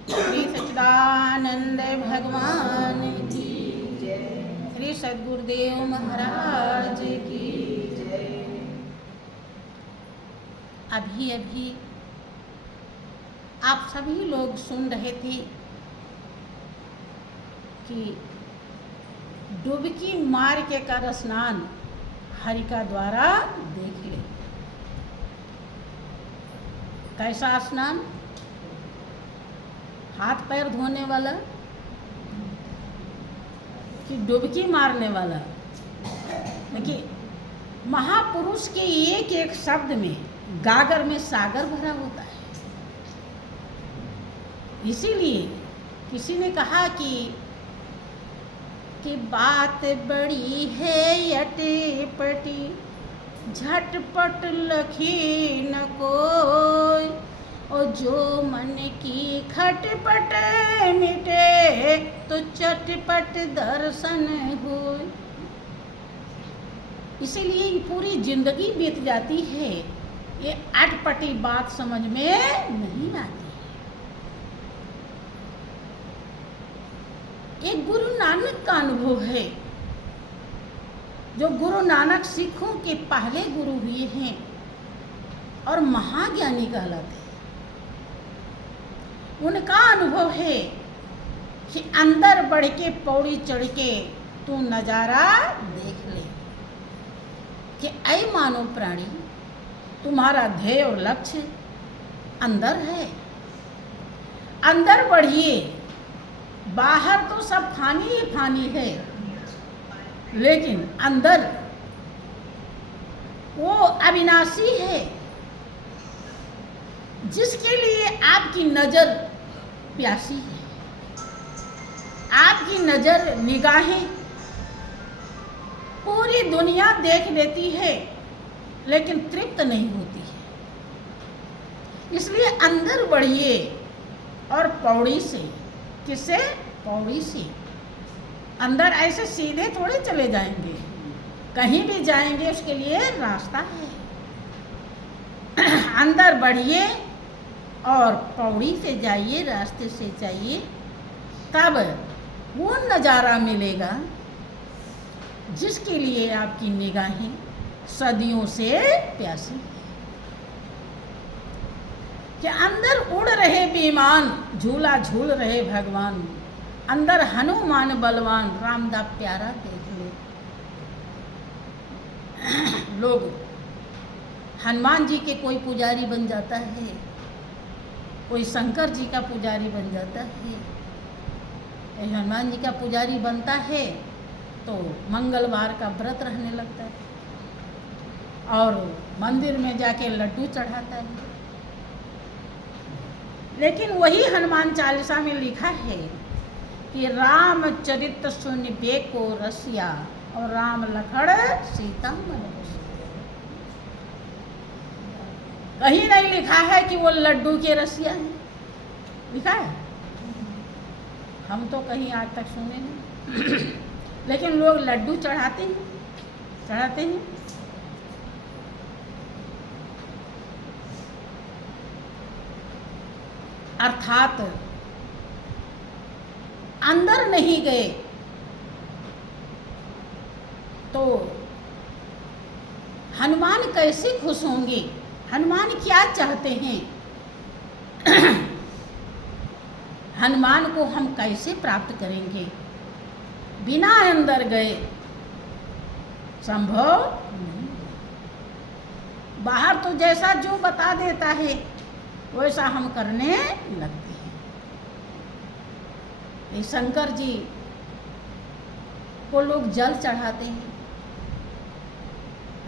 श्री सच्चिदानंद भगवान की जय। श्री सद्गुरुदेव महाराज की जय। अभी अभी आप सभी लोग सुन रहे थे कि डुबकी मार के कर स्नान हरि का द्वारा देख ले। कैसा स्नान? हाथ पैर धोने वाला कि डुबकी मारने वाला? देखिए, महापुरुष के एक एक शब्द में गागर में सागर भरा होता है। इसीलिए किसी ने कहा कि बात बड़ी है अटपटी, झटपट लखी न कोई, और जो मन की खटपट मिटे तो चटपट दर्शन होय। इसीलिए पूरी जिंदगी बीत जाती है, ये अटपटी बात समझ में नहीं आती। एक गुरु नानक का अनुभव है, जो गुरु नानक सिखों के पहले गुरु हुए हैं और महाज्ञानी कहलाते हैं। उनका अनुभव है कि अंदर बढ़ के पौड़ी चढ़ के तू नजारा देख ले कि ऐ मानव प्राणी, तुम्हारा ध्येय और लक्ष्य अंदर है। अंदर बढ़िए, बाहर तो सब फानी ही फानी है, लेकिन अंदर वो अविनाशी है, जिसके लिए आपकी नजर प्यासी है। आपकी नजर, निगाहें पूरी दुनिया देख लेती है, लेकिन तृप्त नहीं होती है। इसलिए अंदर बढ़िए और पौड़ी से, किससे? पौड़ी से। अंदर ऐसे सीधे थोड़े चले जाएंगे, कहीं भी जाएंगे उसके लिए रास्ता है। अंदर बढ़िए और पौड़ी से जाइए, रास्ते से जाइए, तब वो नज़ारा मिलेगा जिसके लिए आपकी निगाहें सदियों से प्यासी है। कि अंदर उड़ रहे विमान, झूला झूल रहे भगवान, अंदर हनुमान बलवान, रामदा प्यारा देख लो। लोग हनुमान जी के कोई पुजारी बन जाता है, कोई शंकर जी का पुजारी बन जाता है। हनुमान जी का पुजारी बनता है तो मंगलवार का व्रत रहने लगता है और मंदिर में जाके लड्डू चढ़ाता है। लेकिन वही हनुमान चालीसा में लिखा है कि रामचरित सुन बेको रसिया, और राम लखन सीता मन बसिया। कहीं नहीं लिखा है कि वो लड्डू के रसिया हैं। लिखा है? हम तो कहीं आज तक सुने नहीं। लेकिन लोग लड्डू चढ़ाते हैं। अर्थात अंदर नहीं गए तो हनुमान कैसे खुश होंगे? हनुमान क्या चाहते हैं? हनुमान को हम कैसे प्राप्त करेंगे? बिना अंदर गए संभव नहीं। बाहर तो जैसा जो बता देता है वैसा हम करने लगते हैं। ये शंकर जी को लोग जल चढ़ाते हैं।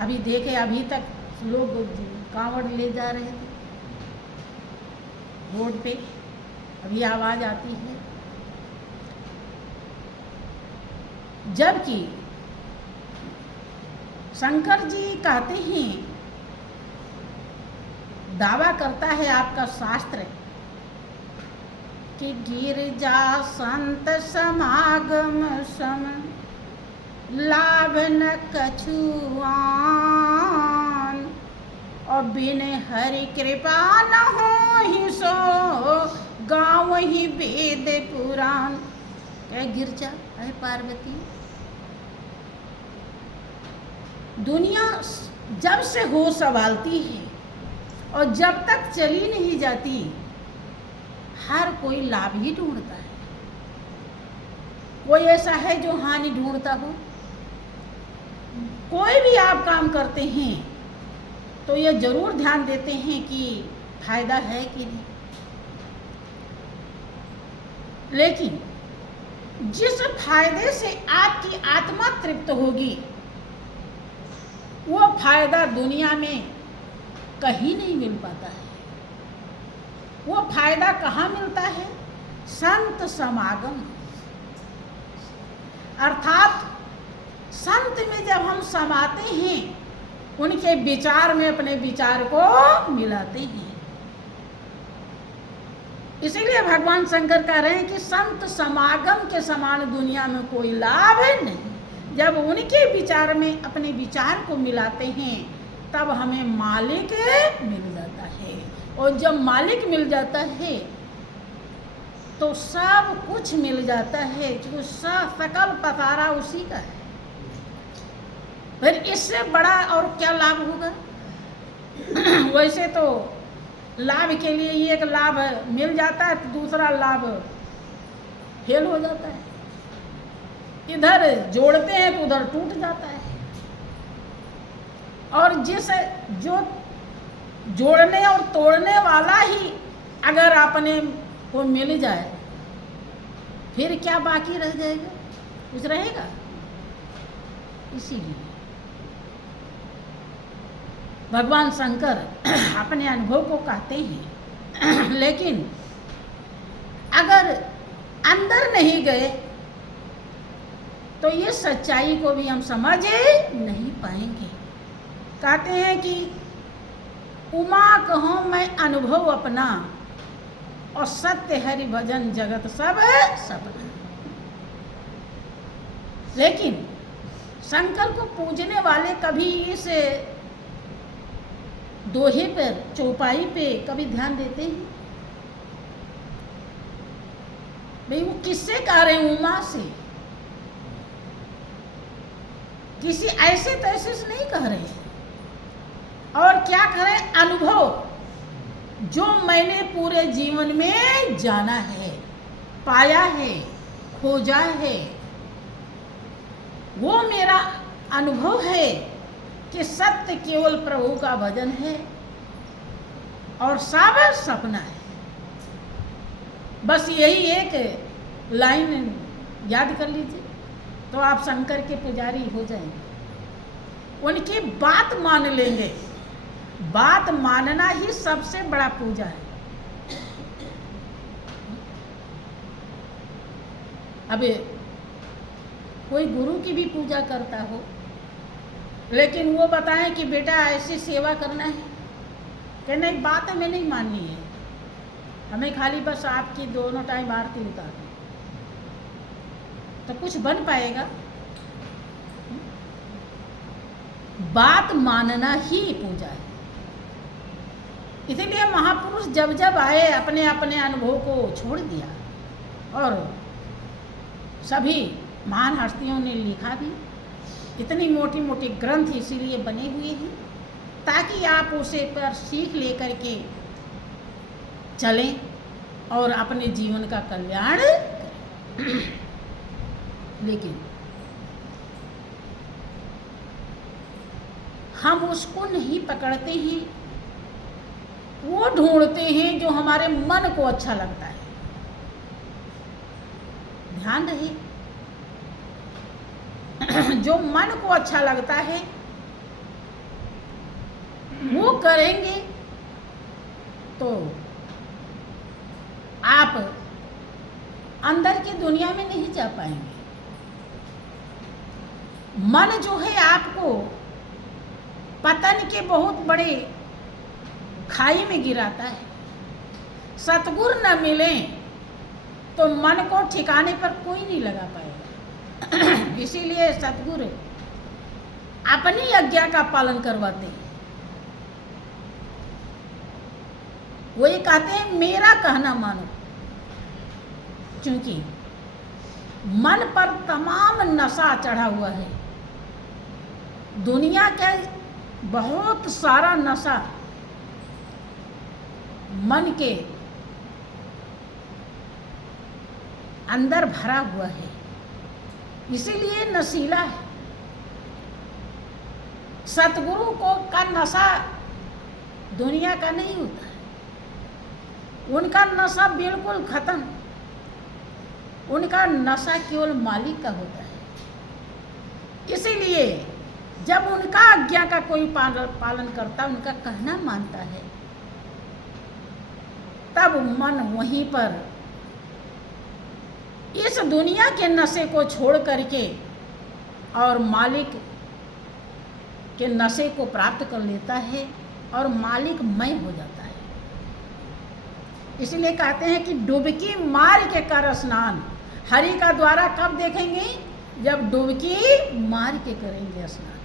अभी देखे, अभी तक लोग कांवड़ ले जा रहे थे रोड पे, अभी आवाज आती है। जबकि शंकर जी कहते हैं, दावा करता है आपका शास्त्र कि गिरजा संत समागम सम, लाभ न कछु आन, और बिन हरि कृपा न हो ही सो, गाँव मोहि वेद पुराण। कह गिर जा है पार्वती, दुनिया जब से होश संभालती है और जब तक चली नहीं जाती, हर कोई लाभ ही ढूंढता है। कोई ऐसा है जो हानि ढूंढता हो? कोई भी आप काम करते हैं तो ये जरूर ध्यान देते हैं कि फायदा है कि नहीं। लेकिन जिस फायदे से आपकी आत्मा तृप्त होगी, वो फायदा दुनिया में कहीं नहीं मिल पाता है। वो फायदा कहाँ मिलता है? संत समागम, अर्थात संत में जब हम समाते हैं, उनके विचार में अपने विचार को मिलाते हैं। इसीलिए भगवान शंकर कह रहे हैं कि संत समागम के समान दुनिया में कोई लाभ नहीं। जब उनके विचार में अपने विचार को मिलाते हैं, तब हमें मालिक मिल जाता है। और जब मालिक मिल जाता है तो सब कुछ मिल जाता है, जो सकल पसारा उसी का है। फिर इससे बड़ा और क्या लाभ होगा? वैसे तो लाभ के लिए एक लाभ मिल जाता है तो दूसरा लाभ फेल हो जाता है। इधर जोड़ते हैं तो उधर टूट जाता है। और जो जोड़ने और तोड़ने वाला ही अगर अपने को मिल जाए, फिर क्या बाकी रह जाएगा? कुछ रहेगा? इसीलिए भगवान शंकर अपने अनुभव को कहते हैं। लेकिन अगर अंदर नहीं गए तो ये सच्चाई को भी हम समझ नहीं पाएंगे। कहते हैं कि उमा कहूँ मैं अनुभव अपना, और सत्य हरि भजन जगत सब सपना। लेकिन शंकर को पूजने वाले कभी इस दोहे पर, चौपाई पे कभी ध्यान देते हैं? भाई वो किससे कह रहे हैं? उमा से, किसी ऐसे तैसे से नहीं कह रहे। और क्या कह रहे हैं? अनुभव, जो मैंने पूरे जीवन में जाना है, पाया है, खोजा है, वो मेरा अनुभव है कि सत्य केवल प्रभु का भजन है और सब सपना है। बस यही एक लाइन याद कर लीजिए तो आप शंकर के पुजारी हो जाएंगे। उनकी बात मान लेंगे। बात मानना ही सबसे बड़ा पूजा है। अब कोई गुरु की भी पूजा करता हो, लेकिन वो बताएं कि बेटा ऐसी सेवा करना है, कि नहीं बात हमें नहीं माननी है, हमें खाली बस आपकी दोनों टाइम आरती उतारनी, तो कुछ बन पाएगा? बात मानना ही पूजा है। इसीलिए महापुरुष जब जब आए, अपने अपने अनुभव को छोड़ दिया और सभी महान हस्तियों ने लिखा भी। इतनी मोटी मोटी ग्रंथ इसीलिए बने हुए हैं ताकि आप उसे पर सीख लेकर के चलें और अपने जीवन का कल्याण करें। लेकिन हम उसको नहीं पकड़ते हैं, वो ढूंढते हैं जो हमारे मन को अच्छा लगता है। ध्यान रहे, जो मन को अच्छा लगता है वो करेंगे तो आप अंदर की दुनिया में नहीं जा पाएंगे। मन जो है आपको पतन के बहुत बड़े खाई में गिराता है। सतगुरु न मिले तो मन को ठिकाने पर कोई नहीं लगा पाएगा। इसीलिए सतगुरु अपनी आज्ञा का पालन करवाते हैं। वो ये कहते हैं मेरा कहना मानो, क्योंकि मन पर तमाम नशा चढ़ा हुआ है। दुनिया का बहुत सारा नशा मन के अंदर भरा हुआ है, इसीलिए नशीला है। सतगुरु को का नशा दुनिया का नहीं होता है, उनका नशा बिल्कुल खत्म। उनका नशा केवल मालिक का होता है। इसीलिए जब उनका आज्ञा का कोई पालन करता, उनका कहना मानता है, तब मन वहीं पर इस दुनिया के नशे को छोड़ करके और मालिक के नशे को प्राप्त कर लेता है और मालिक मय हो जाता है। इसलिए कहते हैं कि डुबकी मार के कर स्नान। हरि का द्वारा कब देखेंगे? जब डुबकी मार के करेंगे स्नान।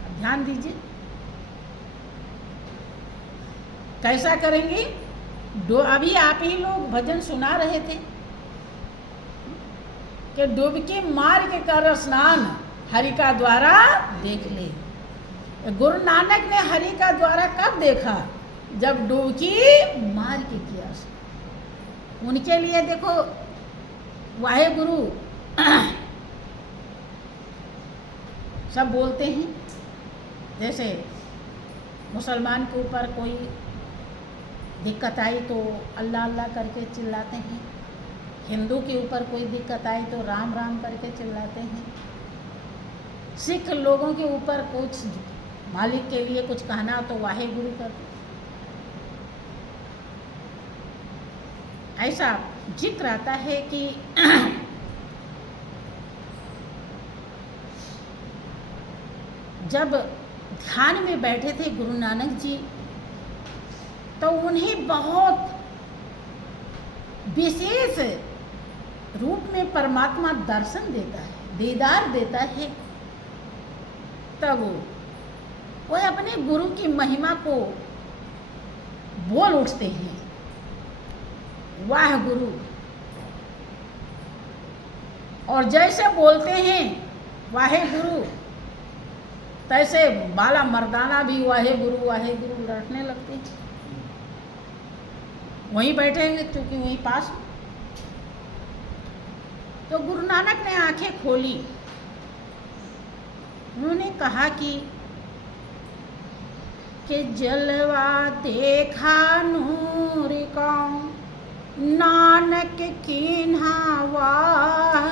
अब ध्यान दीजिए कैसा करेंगे। अभी आप ही लोग भजन सुना रहे थे कि डुबकी मार के कर स्नान, हरि का द्वारा देख ले। गुरु नानक ने हरि का द्वारा कब देखा? जब डुबकी मार के किया स्नान। उनके लिए देखो वाहे गुरु सब बोलते हैं। जैसे मुसलमान के ऊपर कोई दिक्कत आई तो अल्लाह अल्लाह करके चिल्लाते हैं, हिंदू के ऊपर कोई दिक्कत आई तो राम राम करके चिल्लाते हैं, सिख लोगों के ऊपर कुछ मालिक के लिए कुछ कहना तो वाहे गुरु करते। ऐसा जिक्र आता है कि जब ध्यान में बैठे थे गुरु नानक जी, तो उन्हें बहुत विशेष रूप में परमात्मा दर्शन देता है, दीदार देता है। तब वो अपने गुरु की महिमा को बोल उठते हैं, वाह गुरु। और जैसे बोलते हैं वाहे गुरु, तैसे बाला मर्दाना भी वाहे गुरु लड़ने लगते हैं। वहीं बैठेंगे क्योंकि वहीं पास। तो गुरु नानक ने आंखें खोली, उन्होंने कहा कि जलवा देखा नूर का नानक कीन्हा वाह,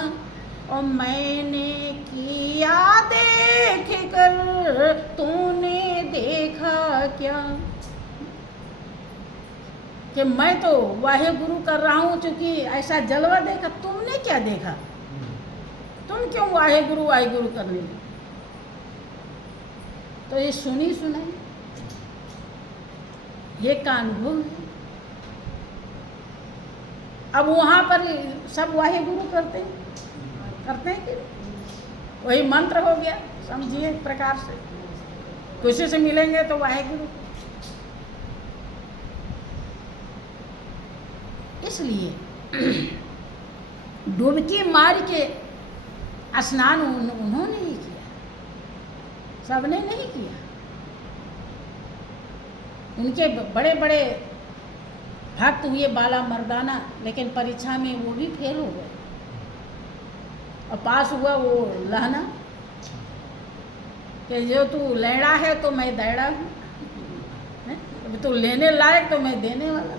और मैंने किया देख कर तूने देखा क्या। कि मैं तो वाहे गुरु कर रहा हूँ क्योंकि ऐसा जलवा देखा, तुमने क्या देखा? तुम क्यों वाहे गुरु करने लगे? तो ये सुनी सुनाई ये का अनुभव है। अब वहाँ पर सब वाहे गुरु करते हैं कि वही मंत्र हो गया, समझिए एक प्रकार से। किसी से मिलेंगे तो वाहे गुरु। इसलिए डुबकी मार के स्नान उन्होंने ही किया, सबने नहीं किया। उनके बड़े बड़े भक्त हुए बाला मर्दाना, लेकिन परीक्षा में वो भी फेल हो गए। और पास हुआ वो लहना कि जो तू लैड़ा है तो मैं दैड़ा हूँ, तू लेने लायक तो मैं देने वाला।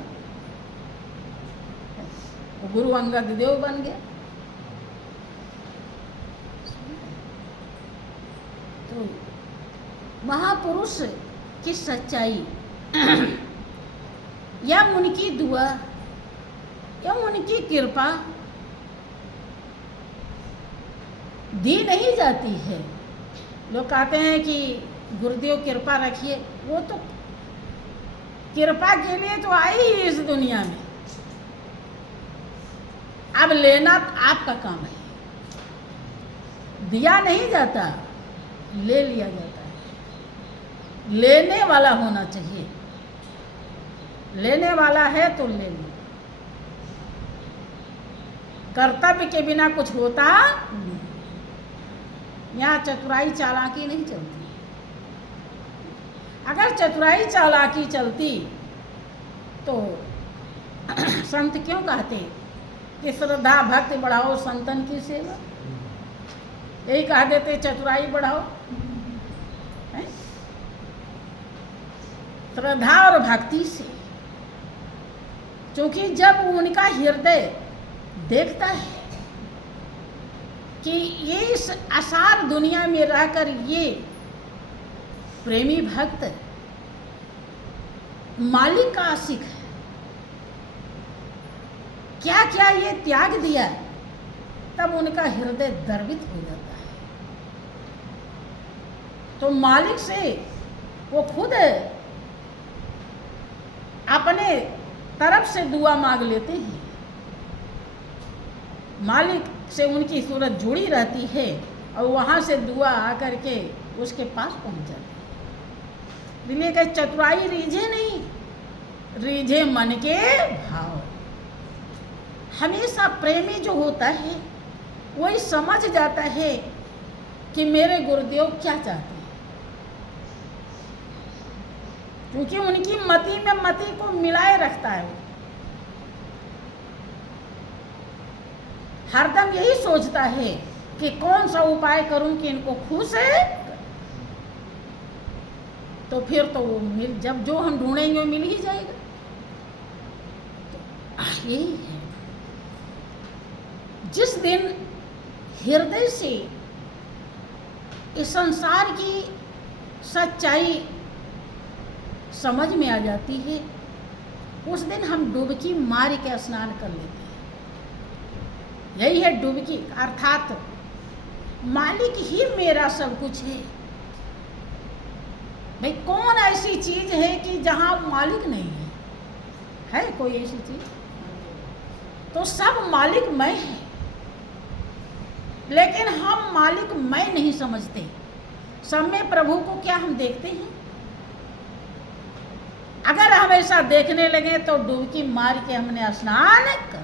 गुरु अंगद देव बन गया। तो महापुरुष की सच्चाई या उनकी दुआ या उनकी कृपा दी नहीं जाती है। लोग कहते हैं कि गुरुदेव कृपा रखिए, वो तो कृपा के लिए तो आई ही इस दुनिया में। अब लेना आपका काम है, दिया नहीं जाता, ले लिया जाता है। लेने वाला होना चाहिए, लेने वाला है तो ले लो। कर्तव्य के बिना कुछ होता नहीं। यहाँ चतुराई चालाकी नहीं चलती। अगर चतुराई चालाकी चलती तो संत क्यों कहते कि श्रद्धा भक्ति बढ़ाओ संतन की सेवा? यही कह देते चतुराई बढ़ाओ। है? श्रद्धा और भक्ति से, क्योंकि जब उनका हृदय देखता है कि ये इस आसार दुनिया में रहकर ये प्रेमी भक्त मालिक का आशिक है, क्या क्या ये त्याग दिया, तब उनका हृदय द्रवित हो जाता है। तो मालिक से वो खुद अपने तरफ से दुआ मांग लेते हैं। मालिक से उनकी सूरत जुड़ी रहती है और वहाँ से दुआ आकर के उसके पास पहुँच जाती है। इसलिए कि चतुराई रीझे नहीं, रीझे मन के भाव। हमेशा प्रेमी जो होता है वही समझ जाता है कि मेरे गुरुदेव क्या चाहते हैं, क्योंकि उनकी मति में मति को मिलाए रखता है। वो हरदम यही सोचता है कि कौन सा उपाय करूं कि इनको खुश है, तो फिर तो वो मिल, जब जो हम ढूंढेंगे वो मिल ही जाएगा। तो यही है, जिस दिन हृदय से इस संसार की सच्चाई समझ में आ जाती है, उस दिन हम डुबकी मार के स्नान कर लेते हैं। यही है डुबकी, अर्थात मालिक ही मेरा सब कुछ है। भाई कौन ऐसी चीज है कि जहां मालिक नहीं है? है कोई ऐसी चीज? तो सब मालिक मैं है, लेकिन हम मालिक मैं नहीं समझते। सब में प्रभु को क्या हम देखते हैं? अगर हम ऐसा देखने लगे तो डुबकी मार के हमने स्नान कर